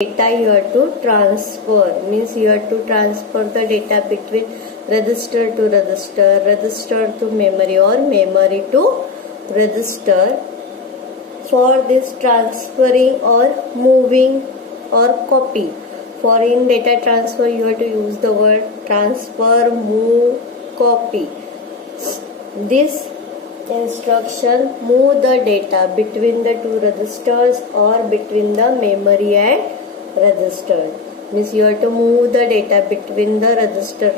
data you have to transfer, means you have to transfer the data between register to register, register to memory, or memory to register. For this transferring or moving or copy, for in data transfer you have to use the word transfer, move, copy. This instruction move the data between the two registers or between the memory and register. Means you have to move the data between the register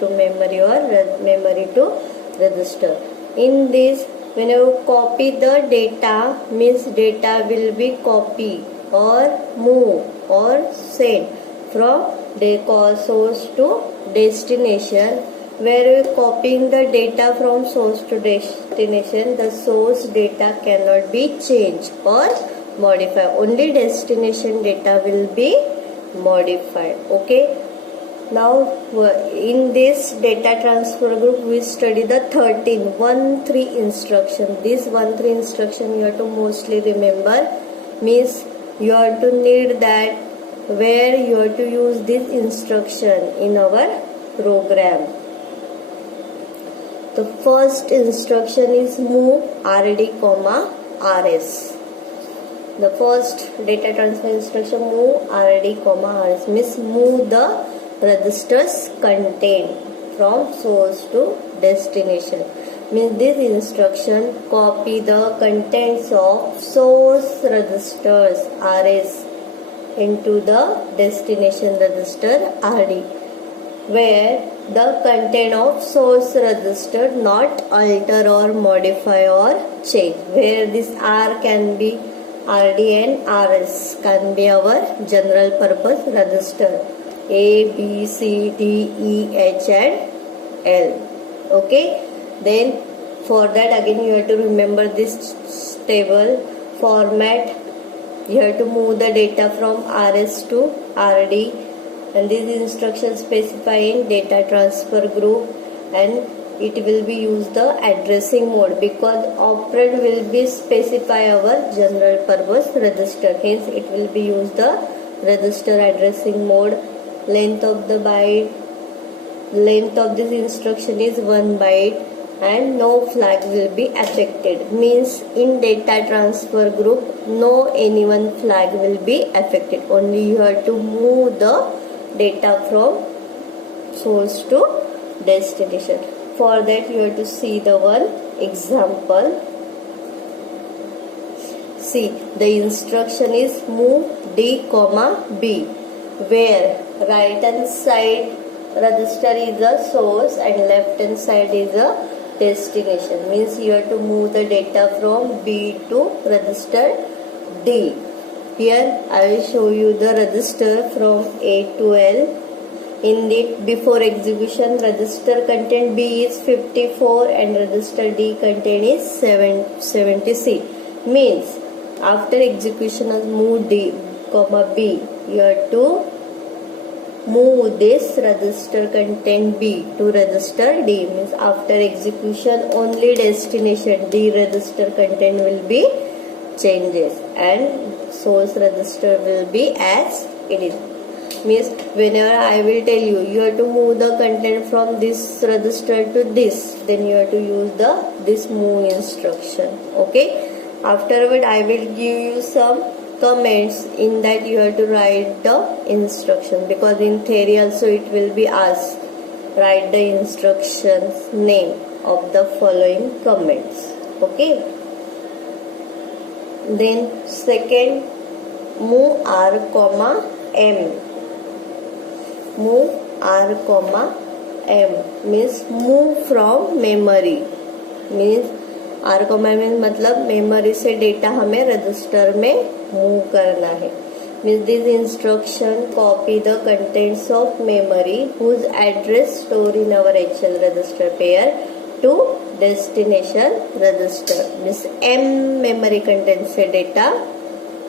to memory or memory to register. In this, when you copy the data, means data will be copied or move or sent from the source to destination. Where we copying the data from source to destination, the source data cannot be changed or modified. Only destination data will be modified. Okay. Now in this data transfer group we study the 13 instruction. This 13 instruction you have to mostly remember. Means you have to need that where you have to use this instruction in our program. The first instruction is move RD, RS. The first data transfer instruction move RD, RS means move the register's content from source to destination. Means this instruction copy the contents of source registers RS into the destination register RD, where the content of source register not alter or modify or change. Where this R can be RD and RS can be our general purpose register A, B, C, D, E, H and L. Okay. Then for that again you have to remember this table format. You have to move the data from RS to RD, and this instruction specify in data transfer group, and it will be used the addressing mode because operand will be specify our general purpose register. Hence it will be used the register addressing mode. Length of the byte, length of this instruction is 1 byte, and no flag will be affected. Means in data transfer group no any one flag will be affected. Only you have to move the data from source to destination. For that you have to see the one example. See, the instruction is move D, B, where right hand side register is a source and left hand side is a destination. Means you have to move the data from B to register D. Here I will show you the register from A to L. In the before execution register content B is 54 and register D content is 76. Means after execution of move D, B, you have to move this register content B to register D. Means after execution only destination D register content will be changes and source register will be as it is. Means whenever I will tell you, you have to move the content from this register to this, then you have to use this move instruction. Okay. Afterward I will give you some comments. In that you have to write the instruction, because in theory also it will be asked. Write the instructions name of the following comments. Okay. Then second, move R, M. Move R, M means move from memory. Means R, M मतलब memory से data हमें register में move करना है. Means this instruction copy the contents of memory whose address stored in our HL register pair to destination register. Means M memory content से data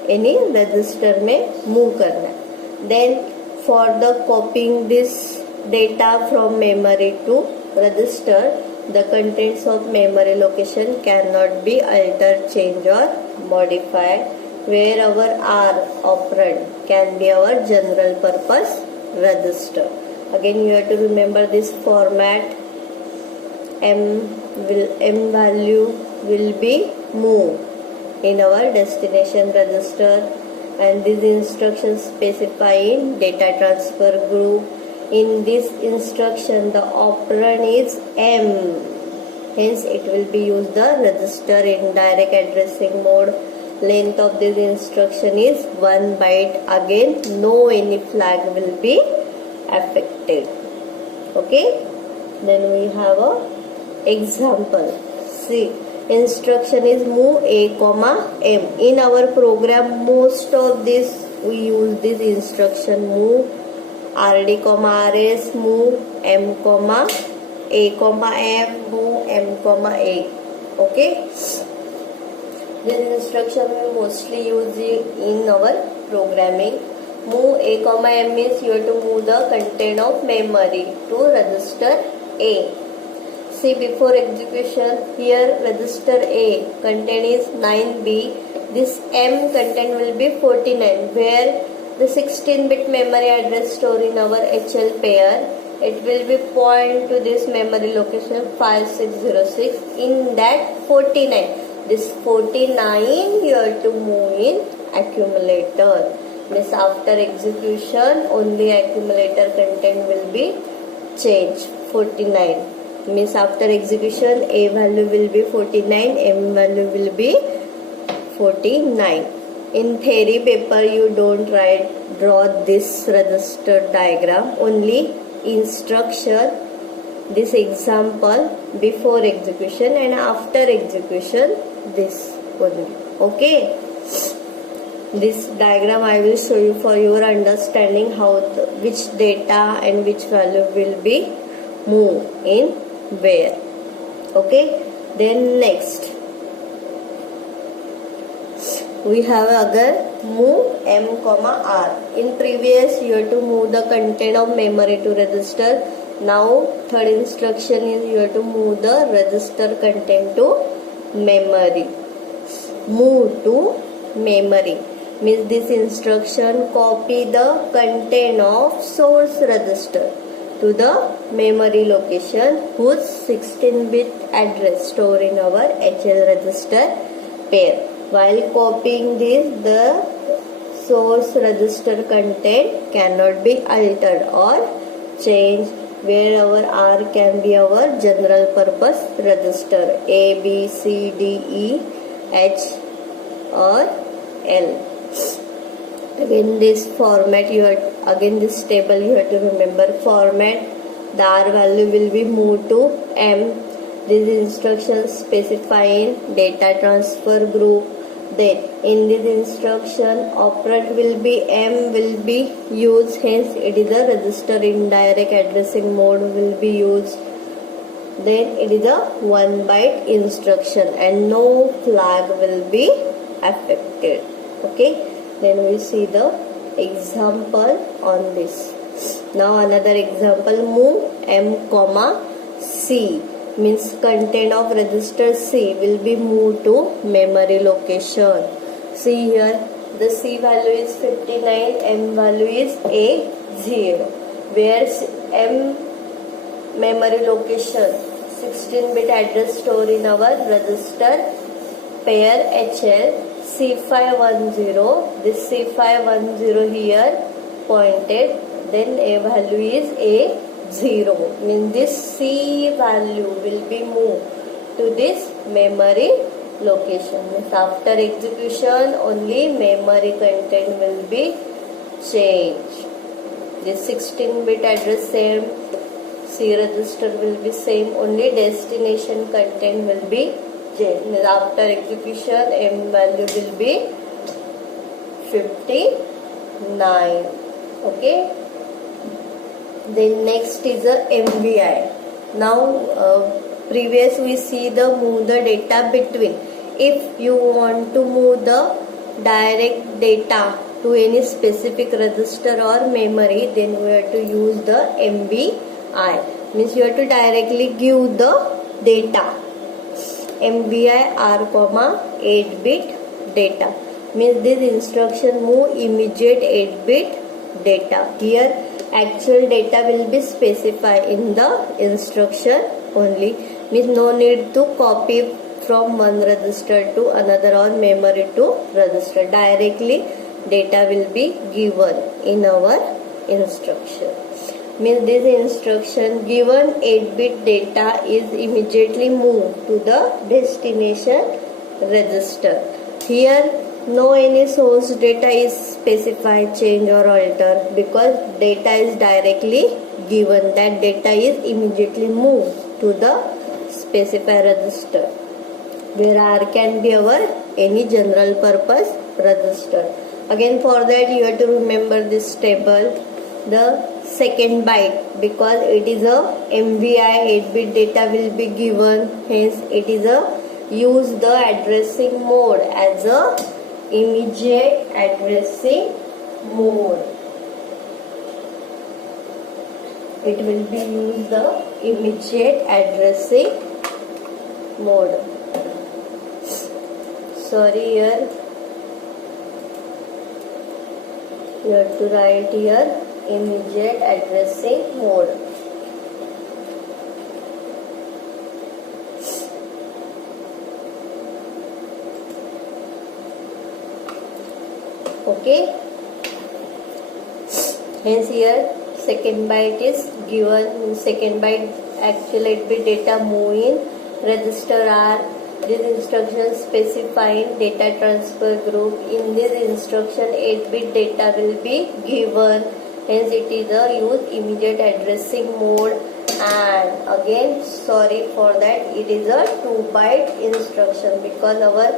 any register में move करना. Then for the copying this data from memory to register, the contents of memory location cannot be altered, changed or modified. where our R operand can be our general purpose register. Again you have to remember this format. M value will be move in our destination register, and these instructions specify in data transfer group. In this instruction the operand is M, hence it will be used the register in direct addressing mode. Length of this instruction is 1 byte. Again no any flag will be affected. Okay, then we have a example. See, instruction is move A comma M. In our program most of this we use this instruction move RD comma RS, move M comma A comma M, move M comma A. Okay, this instruction we mostly use in our programming. Move A comma M means you have to move the content of memory to register A. See, before execution here register A content is 9B. This M content will be 49, where the 16-bit memory address stored in our HL pair. It will be point to this memory location 5606. In that 49, this 49 you have to move in accumulator. Means after execution only accumulator content will be changed. 49 means after execution A value will be 49, M value will be 49. In theory paper you don't draw this register diagram, only instruction, this example before execution and after execution this only. Okay, this diagram I will show you for your understanding how which data and which value will be moved in where. Okay, then next we have other move M comma R. In previous you have to move the content of memory to register. Now third instruction is you have to move the register content to memory. Move to memory means this instruction copy the content of source register to the memory location whose 16-bit address stored in our HL register pair. While copying this, the source register content cannot be altered or changed, where our R can be our general purpose register A, B, C, D, E, H or L. Again this format you have, again this table you have to remember format. The R value will be moved to M. These instructions specify in data transfer group. Then in this instruction operand will be M will be used, hence it is a register indirect addressing mode will be used. Then it is a 1 byte instruction and no flag will be affected. Okay, then we see the example on this. Now another example, move M comma C means content of register C will be moved to memory location. See here the C value is 59, M value is A0, where M memory location 16-bit address stored in our register pair HL C510. This C510 here pointed, then A value is A0. Means this C value will be moved to this memory location. Means after execution only memory content will be changed. This 16-bit address same, C register will be same, only destination content will be changed. After execution M value will be 59. Okay, then next is a MVI. Now previous we see the move the data between. If you want to move the direct data to any specific register or memory, then we have to use the MVI. Means you have to directly give the data. MVI R, 8-bit data. means this instruction move immediate 8-bit data. Here actual data will be specified in the instruction only, means no need to copy from one register to another or memory to register. Directly data will be given in our instruction. Means this instruction given 8-bit data is immediately moved to the destination register. Here no any source data is specified, change or alter, because data is directly given. That data is immediately moved to the specified register, where R can be our any general purpose register. Again for that you have to remember this table, the second byte, because it is a MVI 8-bit data will be given, hence it is a use the addressing mode as a immediate addressing mode. It will be used the immediate addressing mode. Sorry, here you have to write here immediate addressing mode. Okay, hence here second byte is given. Second byte actual 8-bit data move in register R. This instruction specifying data transfer group. In this instruction 8-bit data will be given, hence it is a use immediate addressing mode. And again sorry for that, it is a 2-byte instruction, because our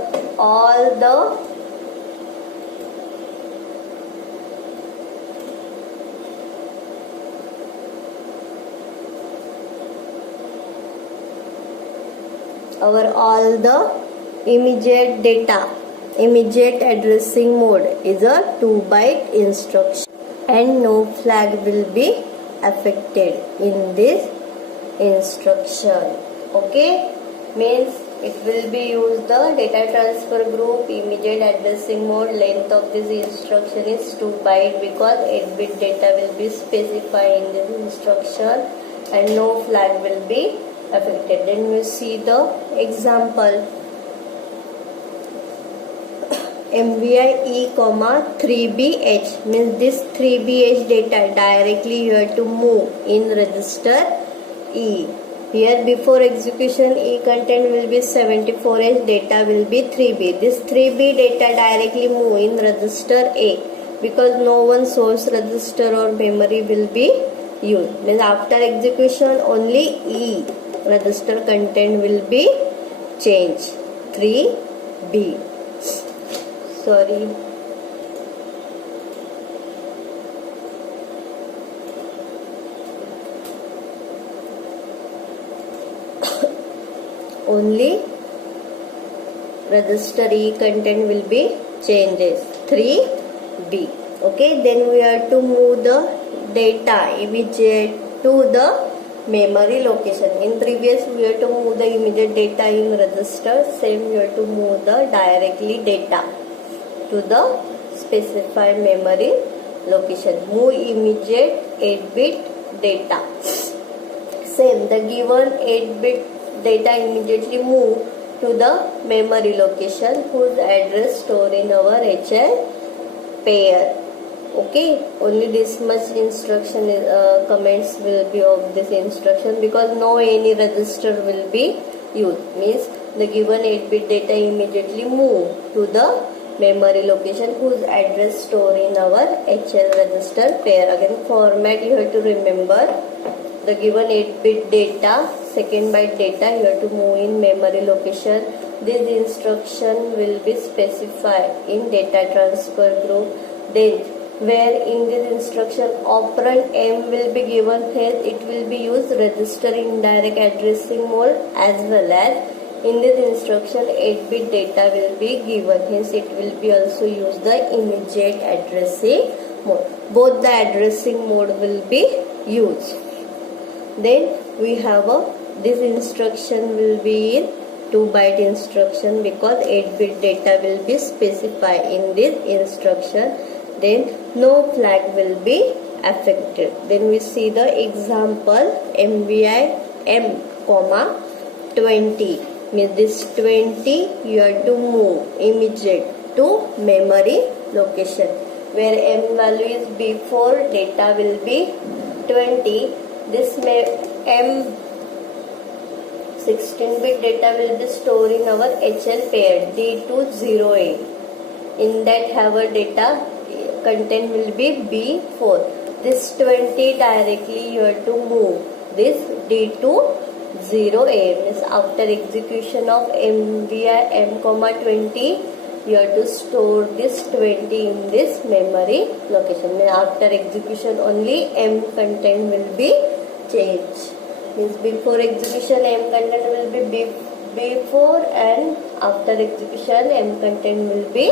all the immediate data, immediate addressing mode is a 2-byte instruction, and no flag will be affected in this instruction. Okay, means it will be used the data transfer group, immediate addressing mode. Length of this instruction is 2 byte, because 8-bit data will be specified in this instruction and no flag will be affected. Then we see the example. MVI E, 3BH means this 3BH data directly you have to move in register E. Here before execution E content will be 74H, data will be 3B. This 3B data directly move in register A, because no one source register or memory will be used. Means after execution only E register content will be changed. 3B. Sorry. Only register E content will be changes. 3B. Okay, then we have to move the data immediate to the memory location. In previous we have to move the immediate data in register, same we have to move the directly data to the specified memory location. Move immediate 8-bit data. Same, the given 8-bit data immediately move to the memory location whose address stored in our HL pair. Okay, only this much instruction is, comments will be of this instruction, because no any register will be used. Means the given 8-bit data immediately move to the memory location whose address stored in our HL register pair. Again format you have to remember. The given 8-bit data, second byte data you have to move in memory location. This instruction will be specified in data transfer group. Then where in this instruction operand M will be given, here it will be used register indirect addressing mode, as well as in this instruction 8-bit data will be given, hence it will be also used the immediate addressing mode. Both the addressing mode will be used. Then we have this instruction will be in 2-byte instruction because 8-bit data will be specified in this instruction. Then no flag will be affected. Then we see the example MVI M, 20 means this 20 you have to move immediate to memory location, where M value is before data will be 20. This M 16-bit data will be stored in our HL pair D208. In that our data content will be B4. This 20 directly you have to move this D208 means after execution of MVI M, 20 you have to store this 20 in this memory location. After execution only M content will be changed. Means before execution M content will be before, and after execution M content will be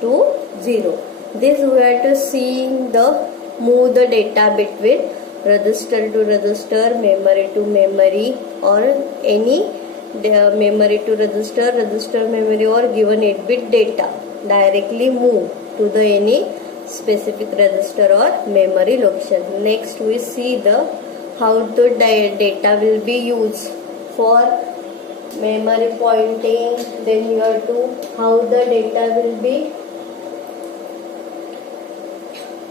to 0. This we have to see the move the data between register to register, memory to memory, or any memory to register, register memory, or given 8-bit data directly move to the any specific register or memory location. Next we see the how the data will be used for memory pointing. Then you have to how the data will be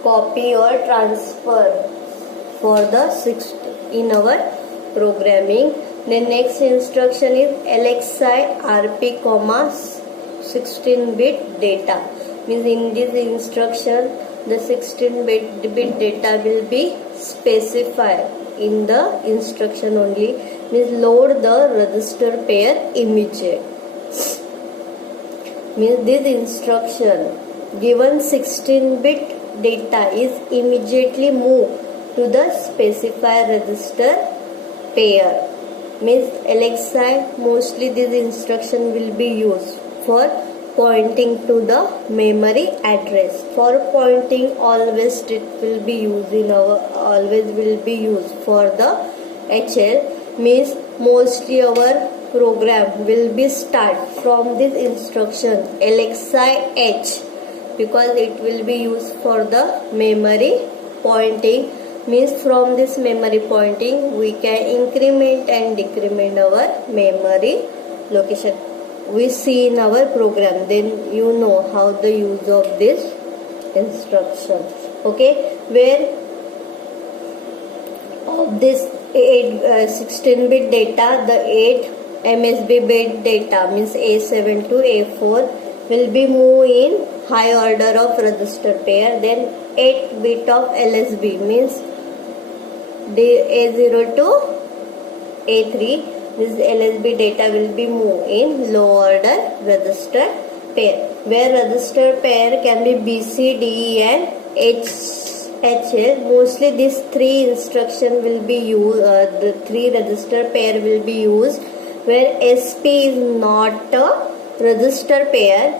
copy or transfer for the in our programming. The next instruction is LXI RP, 16-bit data. Means in this instruction the 16-bit data will be specified in the instruction only. Means load the register pair immediate. Means this instruction given 16-bit data is immediately moved to the specified register pair. Means LXI mostly this instruction will be used for pointing to the memory address. For pointing always it will be used in our for the HL. Means mostly our program will be start from this instruction LXI H because it will be used for the memory pointing. Means from this memory pointing we can increment and decrement our memory location. We see in our program, then you know how the use of this instruction. Okay, where of this 16-bit data, the 8 MSB bit data means A7 to A4 will be moved in high order of register pair. Then 8 bit of LSB means A0 to A3. This LSB data will be moved in low order register pair, where register pair can be BC, DE and HL. Mostly these 3 instruction will be used, the 3 register pair will be used, where SP is not a register pair,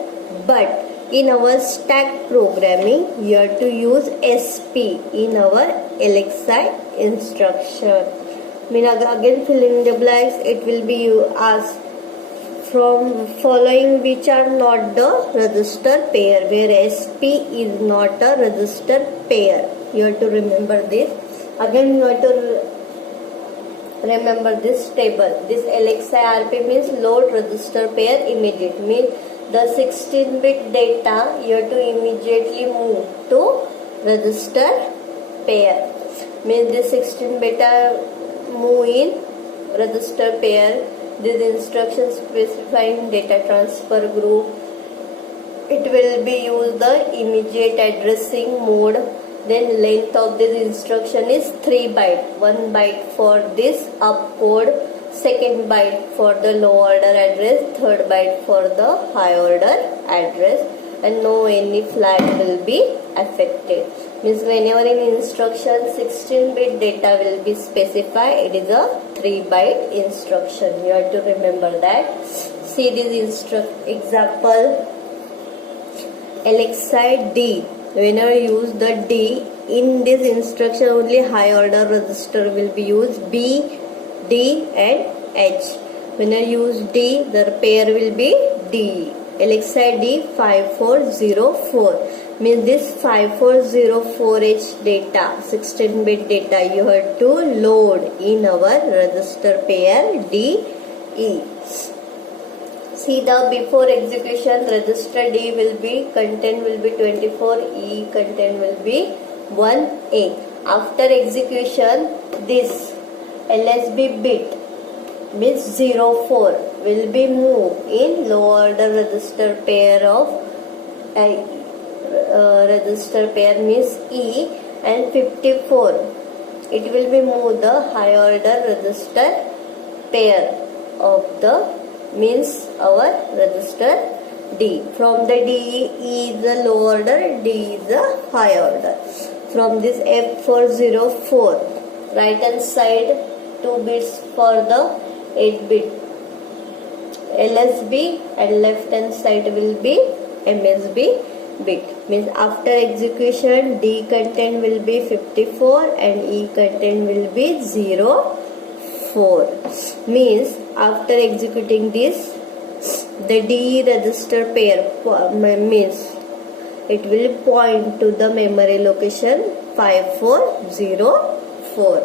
but in our stack programming you have to use SP in our LXI instruction. Again fill in the blanks. It will be asked from following which are not the register pair, where SP is not a register pair. You have to remember this. Again you have to remember this table. This LXI RP means load register pair immediate. Means the 16-bit data you have to immediately move to register pair. Means this 16-bit move in register pair. This instruction specifying data transfer group. It will be used the immediate addressing mode. Then length of this instruction is 3 byte. 1 byte for this opcode, 2nd byte for the low order address, 3rd byte for the high order address, and no any flag will be affected. Means whenever in instruction 16-bit data will be specified, it is a 3-byte instruction. You have to remember that. See this example LXI D. Whenever you use the D, in this instruction only high order register will be used, B, D and H. When I use D, the pair will be D. LXI D5404 means this 5404H data, 16-bit data, you have to load in our register pair DE. See the before execution register D will be content will be 24, E content will be 1A. After execution this LSB bit means 04 will be moved in low order register pair of register pair means E, and 54 it will be moved the high order register pair of the means our register D. From the D, E is the low order, D is the high order. From this F404 right hand side 2 bits for the 8-bit LSB and left hand side will be MSB bit. Means after execution D content will be 54 and E content will be 04. Means after executing this the D register pair means it will point to the memory location 5404.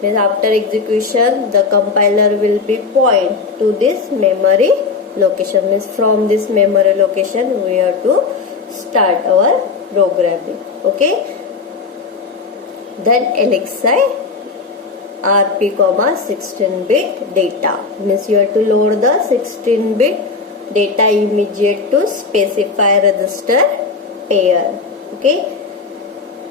Means after execution the compiler will be point to this memory location. Means from this memory location we have to start our programming. Okay. Then LXI RP 16-bit data means you have to load the 16-bit data immediate to specify register pair. Okay.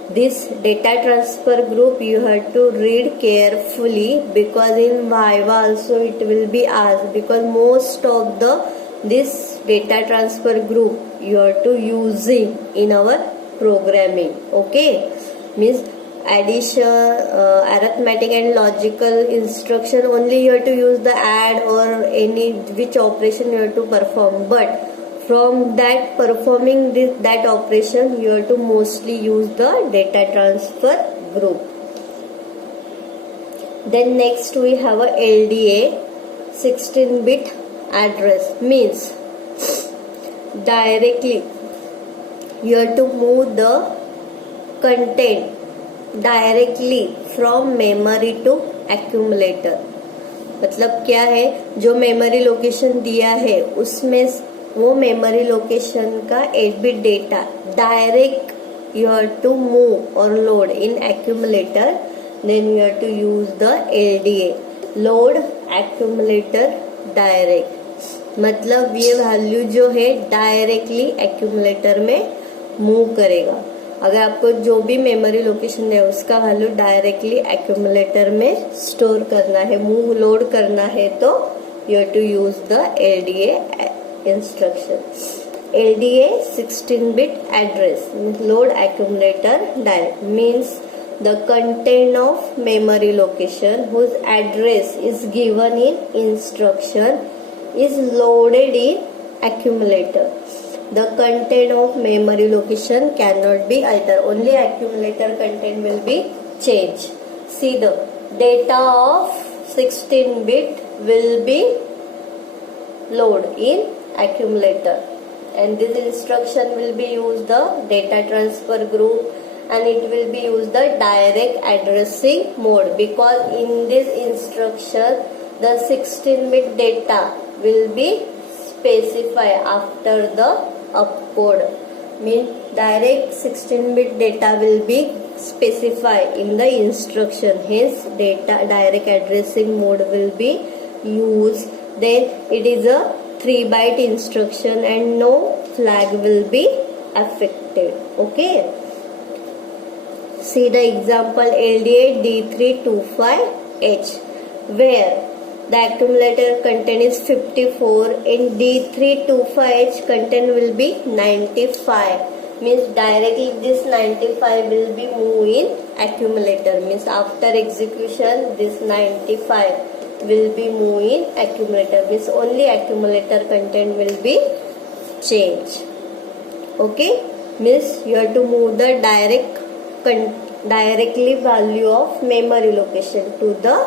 This data transfer group you have to read carefully because in Viva also it will be asked, because most of this data transfer group you have to using in our programming. Okay. Means addition, arithmetic and logical instruction only you have to use the add or any which operation you have to perform, but from that performing that operation you have to mostly use the data transfer group. Then next we have a LDA 16-bit address means directly you have to move the content directly from memory to accumulator. मतलब क्या है, जो memory location दिया है उसमें वो memory location का 8-bit data direct you have to move or load in accumulator. Then you have to use the LDA load accumulator direct. मतलब ये वैल्यू जो है डायरेक्टली एक्यूमुलेटर में मूव करेगा. अगर आपको जो भी मेमोरी लोकेशन है उसका वैल्यू डायरेक्टली एक्यूमुलेटर में स्टोर करना है, मूव लोड करना है, तो you have to use the LDA instruction. LDA 16-bit address load accumulator direct means the content of memory location whose address is given in instruction is loaded in accumulator. The content of memory location cannot be altered. Only accumulator content will be changed. See, the data of 16-bit will be loaded in accumulator, and this instruction will be used the data transfer group, and it will be used the direct addressing mode, because in this instruction the 16-bit data will be specified after the opcode. Means direct 16-bit data will be specified in the instruction, hence data direct addressing mode will be used. Then it is a 3-byte instruction and no flag will be affected. Okay. See the example LDA D325H where the accumulator content is 54 and D325H content will be 95. Means directly this 95 will be moved in accumulator. Means after execution this 95 will be moved in accumulator. Means only accumulator content will be changed. Okay. Means you have to move the directly value of memory location to the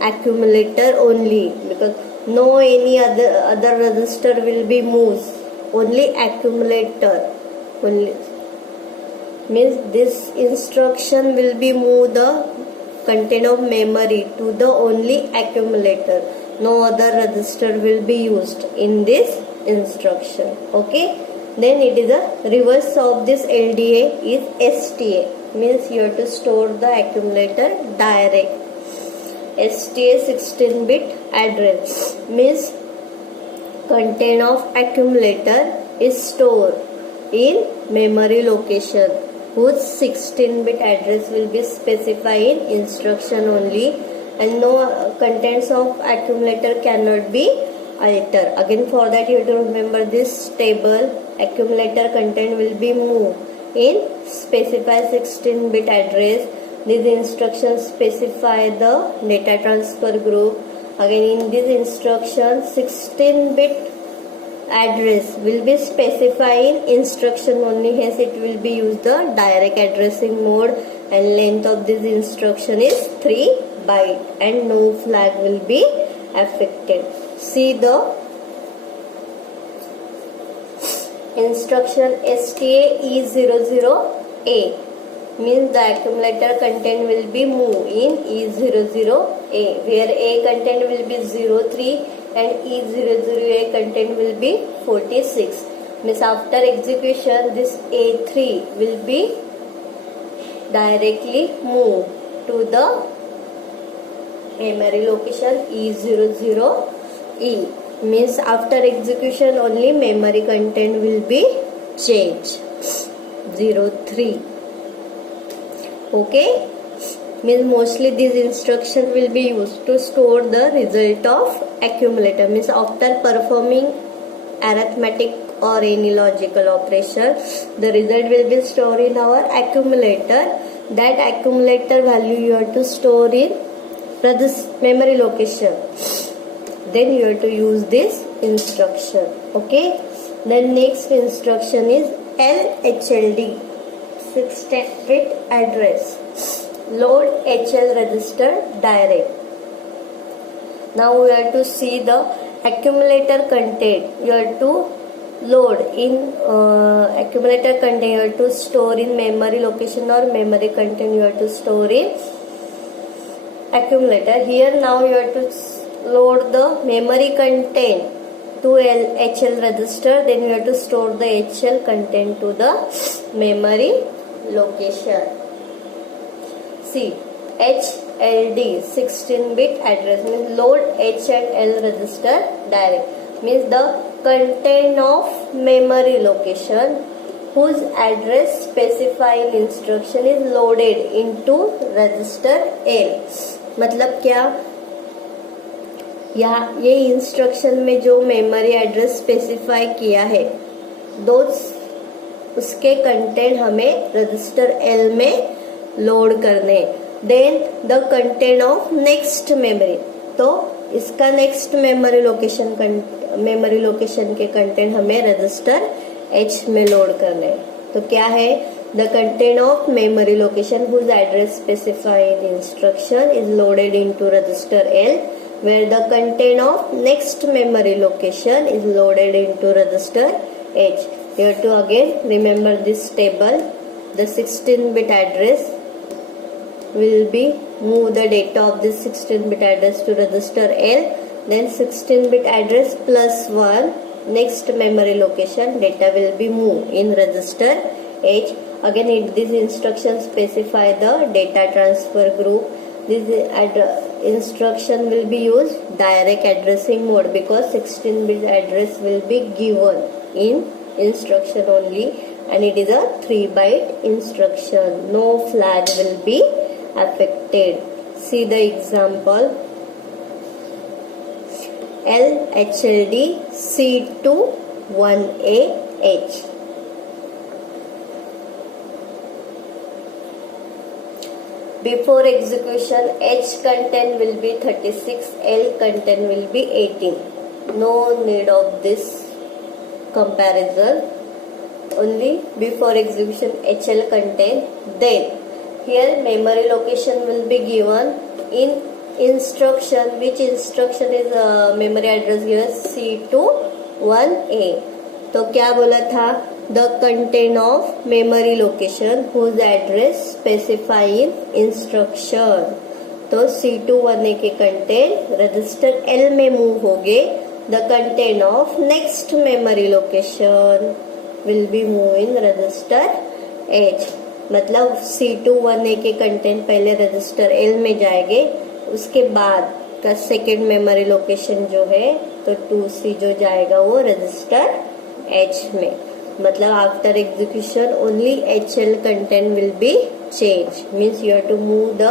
accumulator only, because No any other register will be moved. Only accumulator. Only means this instruction will be move the content of memory to the only accumulator. No other register will be used in this instruction. Okay. Then it is a reverse of this LDA is STA. Means you have to store the accumulator direct. STA 16-bit address means content of accumulator is stored in memory location whose 16-bit address will be specified in instruction only, and no contents of accumulator cannot be altered. Again, for that you have to remember this table. Accumulator content will be moved in specify 16-bit address. These instructions specify the data transfer group. Again, in this instruction 16-bit address will be specified in instruction only, hence it will be used the direct addressing mode, and length of this instruction is 3 byte and no flag will be affected. See the instruction STA E00A means the accumulator content will be moved in E00A, where A content will be 03 and E00A content will be 46. Means after execution this A3 will be directly moved to the memory location E00E. Means after execution only memory content will be changed 03. Okay. Means mostly these instructions will be used to store the result of accumulator. Means after performing arithmetic or any logical operation, the result will be stored in our accumulator. That accumulator value you have to store in this memory location. Then you have to use this instruction. Okay. Then next instruction is LHLD, 16-bit address. Load HL register direct. Now we have to see the accumulator content. You have to load in accumulator content. You have to store in memory location, or memory content you have to store in accumulator. Here now you have to load the memory content to HL register. Then you have to store the HL content to the memory location. See, HLD 16-bit address means load H and L register direct. Means the content of memory location whose address specified instruction is loaded into register L. मतलब क्या, यहाँ ये instruction में जो memory address specify किया है उसके content हमें रजिस्टर एल में लोड करने. Then the content of next memory, तो इसका नेक्स्ट मेमोरी लोकेशन के कंटेंट हमें रजिस्टर एच में लोड करने. तो क्या है, the content of memory location whose address specified instruction is loaded into register L, where the content of next memory location is loaded into register H. You have to again remember this table. The 16-bit address will be move the data of this 16-bit address to register L. Then 16-bit address plus 1 next memory location data will be moved in register H. Again this instruction specify the data transfer group. This instruction will be used direct addressing mode because 16-bit address will be given in instruction only, and it is a 3-byte instruction. No flag will be affected. See the example. LHLD C2 1AH. Before execution, H content will be 36, L content will be 18. No need of this comparison. Only before execution HL content. Then here memory location will be given in instruction, which instruction is memory address given C21A. तो क्या बोला था, the content of memory location whose address specify in instruction. तो C21A के content register L में move होंगे. The content of next memory location will be move in register H. मतलब C21A के कंटेंट पहले रजिस्टर L में जाएंगे, उसके बाद का सेकेंड मेमोरी लोकेशन जो है तो 2C जो जाएगा वो रजिस्टर H में. मतलब after execution only HL content will be change, means you have to move the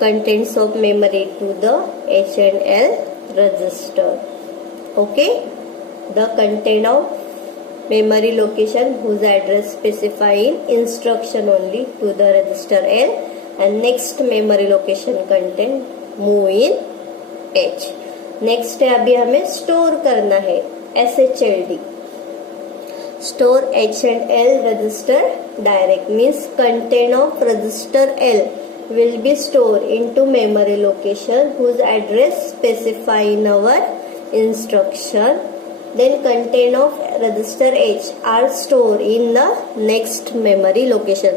contents of memory to the H and L register. Okay, the content of memory location whose address specify in instruction only to the register L, and next memory location content move in H. next है अभी हमें store करना है SHLD, store H and L register direct, means content of register L will be stored into memory location whose address specify in our instruction. Then content of register H are stored in the next memory location.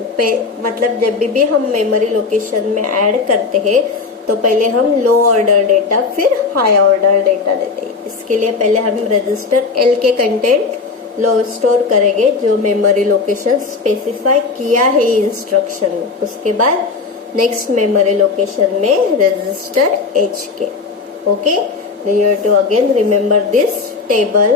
मतलब जब भी हम memory location में add करते हैं तो पहले हम लो ऑर्डर डेटा फिर हाई ऑर्डर डेटा देते हैं. इसके लिए पहले हम रजिस्टर L के कंटेंट लो स्टोर करेंगे जो मेमोरी लोकेशन स्पेसिफाई किया है इंस्ट्रक्शन में. उसके बाद नेक्स्ट मेमोरी लोकेशन में रजिस्टर H के. Okay, you have to again remember this table.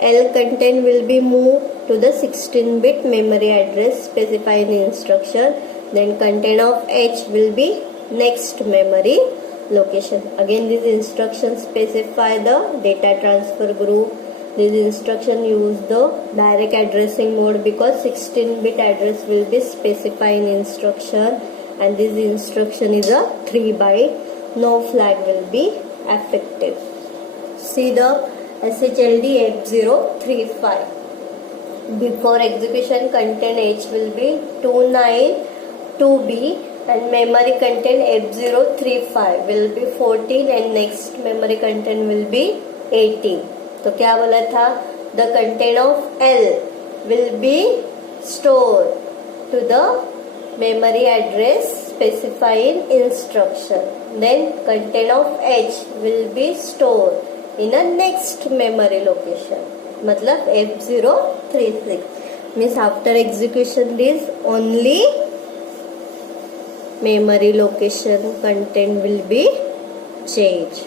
L content will be moved to the 16-bit memory address specified in instruction. Then content of H will be next memory location. Again, this instruction specify the data transfer group. This instruction use the direct addressing mode because 16-bit address will be specified in instruction. And this instruction is a 3 byte, no flag will be affected. See the SHLD 8035. Before execution content H will be 292B and memory content F035 will be 14 and next memory content will be 18. तो क्या बोला था, the content of L will be stored to the memory address specified in instruction. Then content of H will be stored in a next memory location. मतलब F036 means after execution this only memory location content will be changed.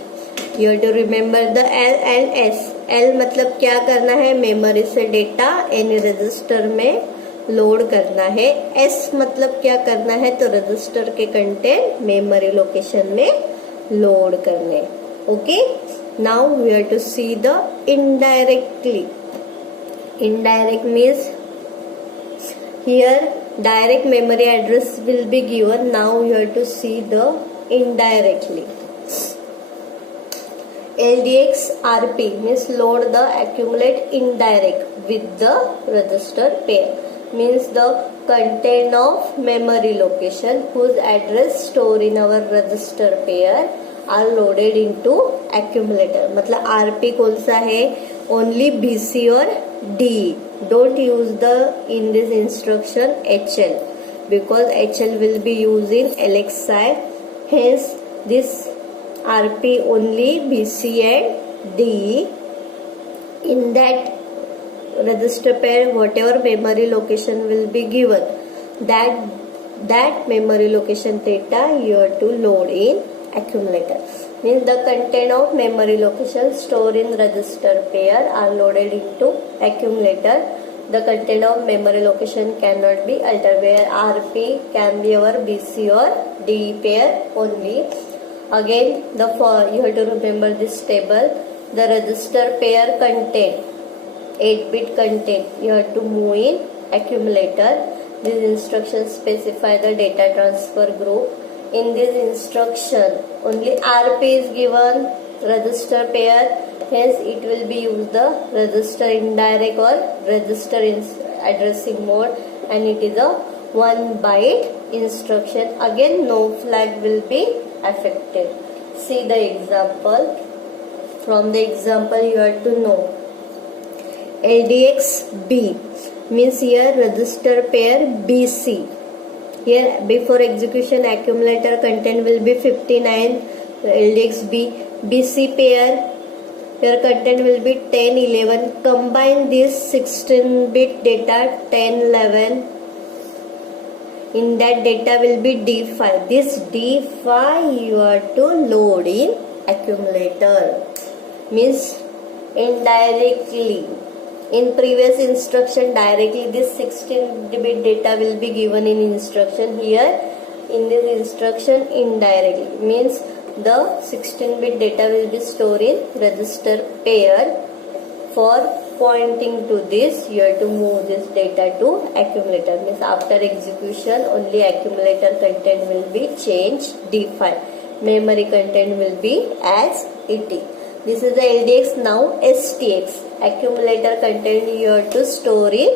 You have to remember the L and S. L मतलब क्या करना है, memory से data N register में load करना है. S मतलब क्या करना है, तो रजिस्टर के कंटेंट मेमोरी लोकेशन में लोड करने. Okay, now we have to see the indirectly. Indirect means here direct memory address will be given. Now you have to see the indirectly. LDX RP means load the accumulate indirect with the register pair, means the content of memory location whose address stored in our register pair are loaded into accumulator. मतलब RP कौन सा है, only BC और D. Don't use the in this instruction HL because HL will be used in LXI. Hence this RP only BC and D. In that register pair whatever memory location will be given, that memory location data you have to load in accumulator. Means the content of memory location stored in register pair are loaded into accumulator. The content of memory location cannot be altered, where RP can be our BC or D pair only. Again, you have to remember this table. The register pair content 8-bit content you have to move in accumulator. These instructions specify the data transfer group. In this instruction only RP is given, register pair, hence it will be used the register indirect or register addressing mode, and it is a 1 byte instruction. Again no flag will be affected. See the example. From the example you have to know. LDX B means here register pair BC. Here before execution accumulator content will be 59 LDX B. BC pair here content will be 10 11. Combine this 16-bit data 10 11. In that data will be D5. This D5 you are to load in accumulator. Means indirectly. In previous instruction directly this 16-bit data will be given in instruction. Here in this instruction indirectly means the 16-bit data will be stored in register pair. For pointing to this you have to move this data to accumulator. Means after execution only accumulator content will be changed D5. Memory content will be as it is. This is the LDX. Now STX. Accumulator content you have to store in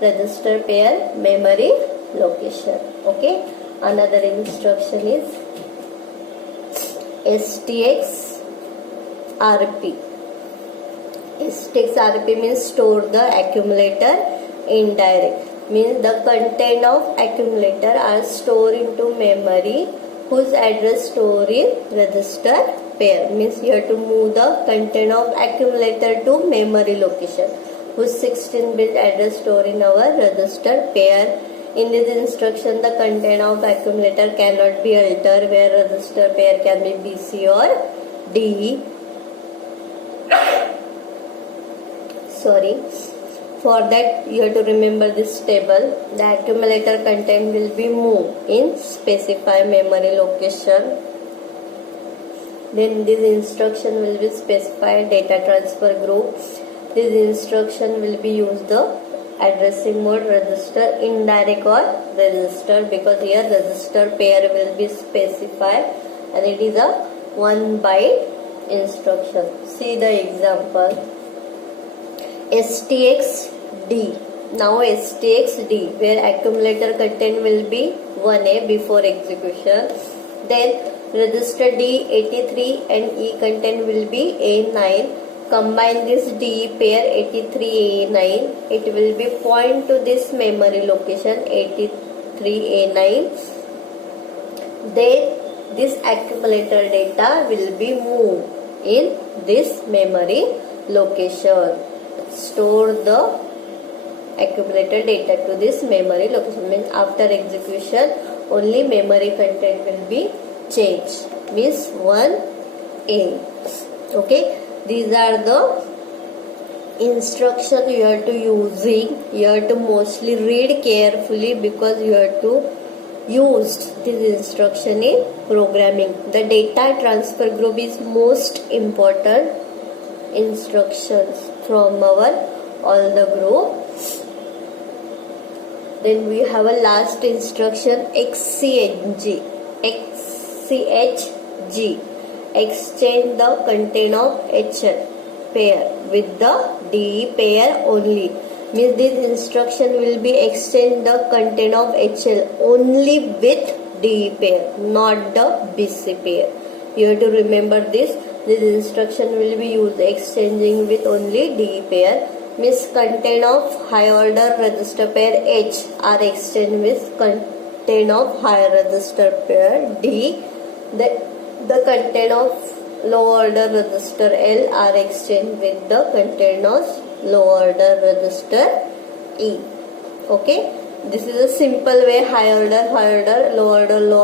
register pair memory location. Okay. Another instruction is STX RP. STX RP means store the accumulator indirect. Means the content of accumulator are stored into memory whose address stored in register pair. Means you have to move the content of accumulator to memory location whose 16-bit address stored in our register pair. In this instruction the content of accumulator cannot be altered, where register pair can be BC or D. For that you have to remember this table. The accumulator content will be moved in specified memory location. Then this instruction will be specified data transfer group. This instruction will be used the addressing mode register indirect or register, because here register pair will be specified and it is a 1 byte instruction. See the example. STX D. Now STX D, where accumulator content will be 1A before execution. Then register D 83 and E content will be A9. Combine this D pair 83 A9. It will be point to this memory location 83 A9. Then this accumulator data will be moved in this memory location. Store the accumulator data to this memory location. Means after execution only memory content will be changed. Means 1A. Okay. These are the instruction you have to using. You have to mostly read carefully because you have to use this instruction in programming. The data transfer group is most important instructions from our all the group. Then we have a last instruction XCHG. Exchange the content of HL pair with the DE pair only. Means this instruction will be exchange the content of HL only with DE pair, not the BC pair. You have to remember this. This instruction will be used exchanging with only DE pair. Means content of high order register pair H are exchanged with content of higher register pair D. The content of low order register L are exchanged with the content of low order register E. Okay. This is a simple way. High order, low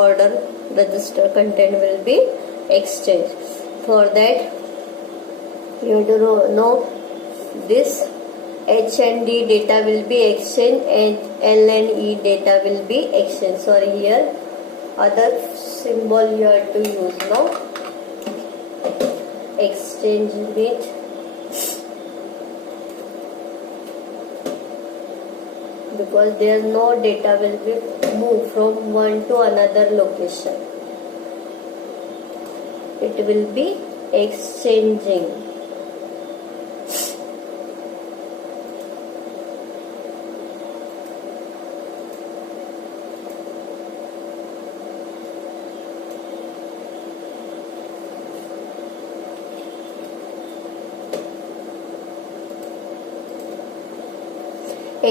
order register content will be exchanged. For that you have to know this H and D data will be exchanged and L and E data will be exchanged. Sorry, here other symbol you have to use now. Exchange bit. Because there no data will be moved from one to another location. It will be exchanging.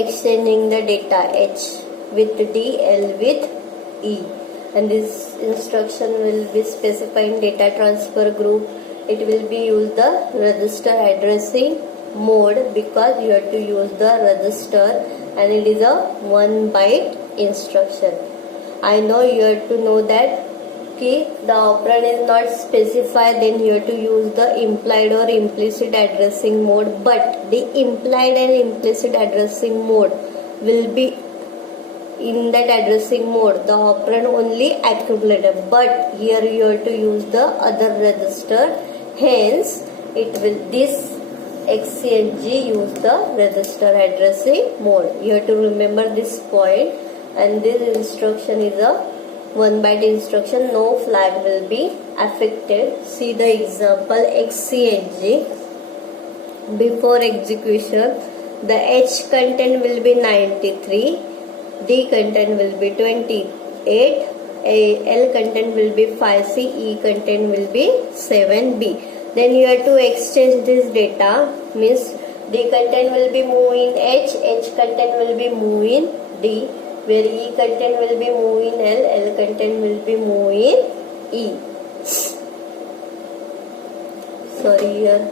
exchanging the data H with D, L with E. And this instruction will be specifying data transfer group. It will be use the register addressing mode because you have to use the register, and it is a 1 byte instruction. I know you have to know that the operand is not specified, then you have to use the implied or implicit addressing mode, but the implied and implicit addressing mode will be in that addressing mode the operand only accumulated, but here you have to use the other register, hence it will this XCHG use the register addressing mode. You have to remember this point, and this instruction is a 1 byte instruction, no flag will be affected. See the example XCHG. Before execution, the H content will be 93, D content will be 28, L content will be 5C, E content will be 7B. Then you have to exchange this data, means D content will be moved in H content will be moved in D, where E content will be moved in L content will be moved in E. Sorry, here